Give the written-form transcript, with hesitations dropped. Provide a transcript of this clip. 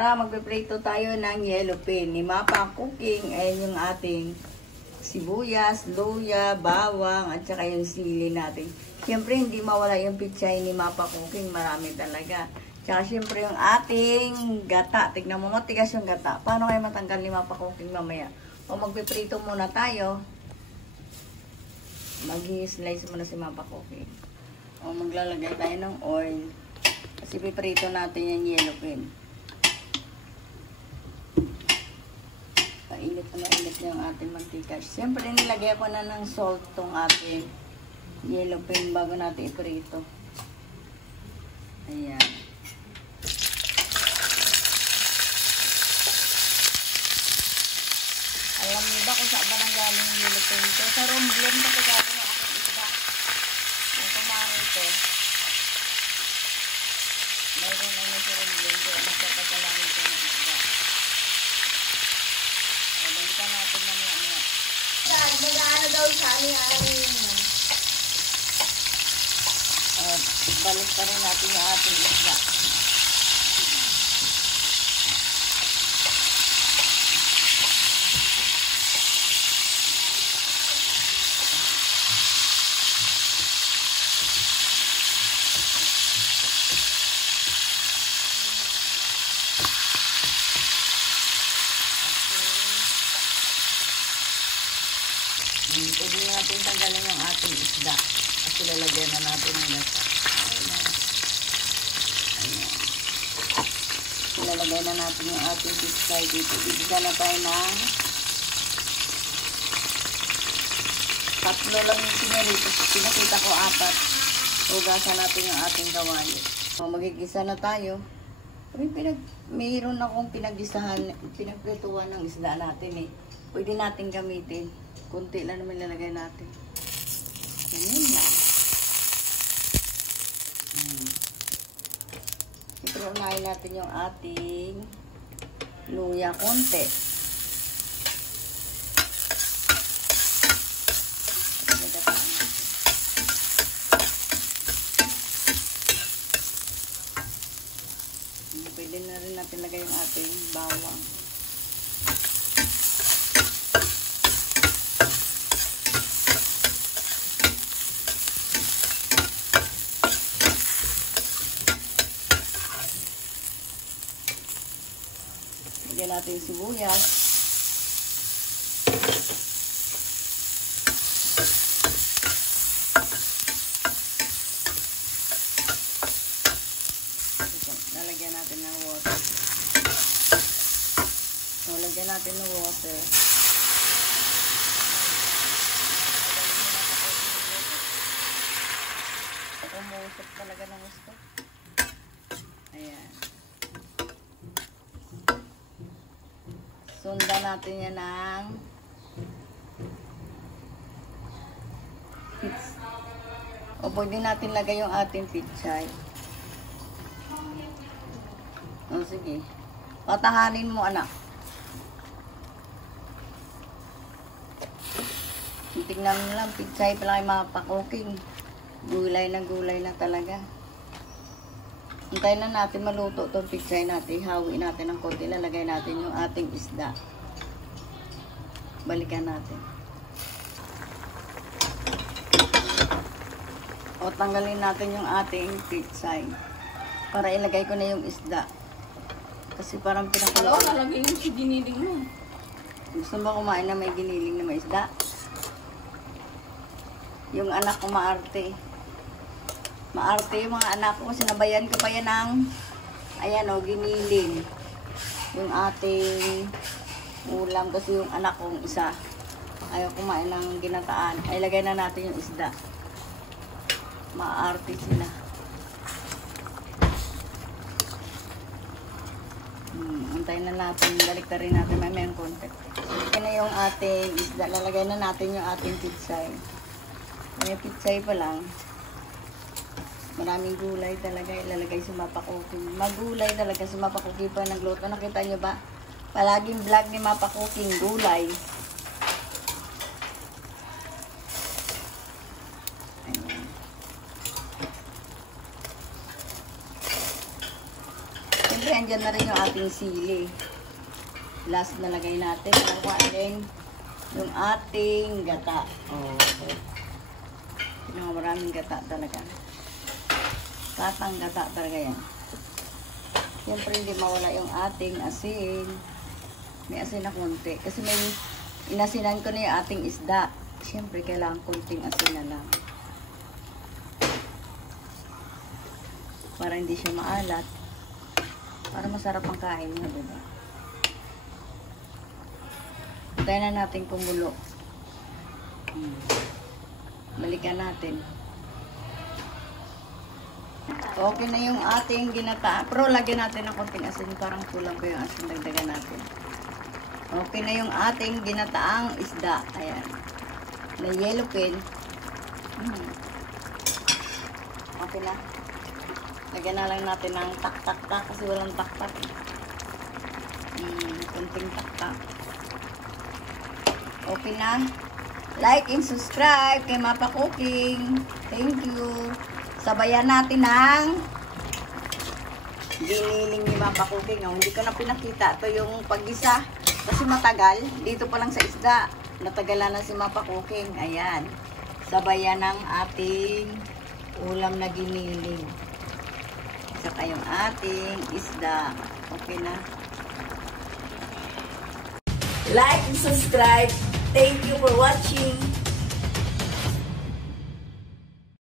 Tara, magpiprito tayo ng yellow pin. Ni Mapa Cooking, ayan yung ating sibuyas, luya, bawang, at saka yung sili natin. Siyempre, hindi mawala yung pichay ni Mapa Cooking. Marami talaga. Tsaka siyempre yung ating gata. Tignan mo, matigas yung gata. Paano kayo matanggal ni Mapa Cooking mamaya? O magpiprito muna tayo. Mag-slice muna si Mapa Cooking. O maglalagay tayo ng oil. Kasi piprito natin yung yellow pin. Painit na mainit yung ating mantika. Siyempre nilagay ko na ng salt tong ating yellow pin bago natin iprito. Ayan. Alam niyo ba kung saan ba nang galing yung yellow pin ko? Sa Romblon pa ito galing yung aking isda. Yung kumain ito. Mayroon na yung sa Romblon ko. Nagpapadalangin ito ng isda. Balikan natin na niya. Mag-ano daw siya ni Balik pa rin natin yung ating isda. Pwede natin tanggalin yung ating isda. Kasi lalagyan na natin ng gata. Ayan. Ilalagay na natin yung ating pichay dito. Bibigyan na tayo ng 3 lang yung sinarito. Pinakita ko 4. Hugasan natin yung ating kawali. So, magigisa na tayo. Mayroon akong pinagprituan ng isda natin eh. Pwede natin gamitin. Kunti lang naman lalagay natin. Ganyan lang. Iprunahin natin yung ating luya konti. Pwede na rin natin lagay yung ating bawang. Lagyan natin yung sibuyas. Lalagyan natin ng water. So, lagyan natin ng water. Umusap talaga ng gusto. Ayan. Sundan natin yan ng o pwede natin lagay yung ating pichay. O sige. Patahanin mo anak. Tignan mo lang, pichay pala kayo Mapa Cooking. Gulay na talaga. Hintayin na natin maluto itong pichay natin. Hawi natin ng konti. Lalagay natin yung ating isda. Balikan natin. O tanggalin natin yung ating pichay. Para ilagay ko na yung isda. Kasi parang pinakulo. Oo, nalagay yung giniling mo. Gusto mo kumain na may giniling na may isda? Yung anak ko maarte. Maarte yung mga anak ko. Sinabayan ko pa yan ng ayan o, giniling. Yung ating ulam. Kasi yung anak kong isa ayaw kumain ng ginataan. Ay, lagay na natin yung isda. Maarte sila. Antayin na natin. Balik na rin natin. May mayang konti. Yan na yung ating isda. Lalagay na natin yung ating pichay. May pichay pa lang. Maraming gulay talaga ilalagay sa Mapa Cooking. Magulay talaga sa Mapa Cooking pa nagluto. Nakita nyo ba? Palaging vlog ni Mapa Cooking, gulay. Ayan. Siyempre, Nandyan na rin yung ating sili. Last na lagay natin. Ang yung ating gata. Oh, okay. Maraming gata talaga. Katang gata talaga yan. Siyempre hindi mawala yung ating asin. May asin na konti. Kasi may inasinan ko na yung ating isda. Siyempre kailangan konting asin na lang. Para hindi siya maalat. Para masarap ang kain niya, diba? Tayo na natin kumulo. Balikan natin. Okay na yung ating ginata. Pero lagyan natin ng konting asin. Parang kulang ko yung asin. Dagdagan natin. Okay na yung ating ginataang isda. Ayan. Na yellow pin. Okay na. Lagyan na lang natin ng tak-tak-tak. Kasi walang tak-tak. Konting tak-tak. Okay na. Like and subscribe kay Mapa Cooking. Thank you. Sabayan natin ng giniling ni Mapa Cooking. Oh, hindi ko na pinakita. Ito yung pag-isa. Kasi matagal. Dito pa lang sa isda. Natagalan na si Mapa Cooking. Ayan. Sabayan ng ating ulam na giniling. Saka yung ating isda. Okay na. Like and subscribe. Thank you for watching.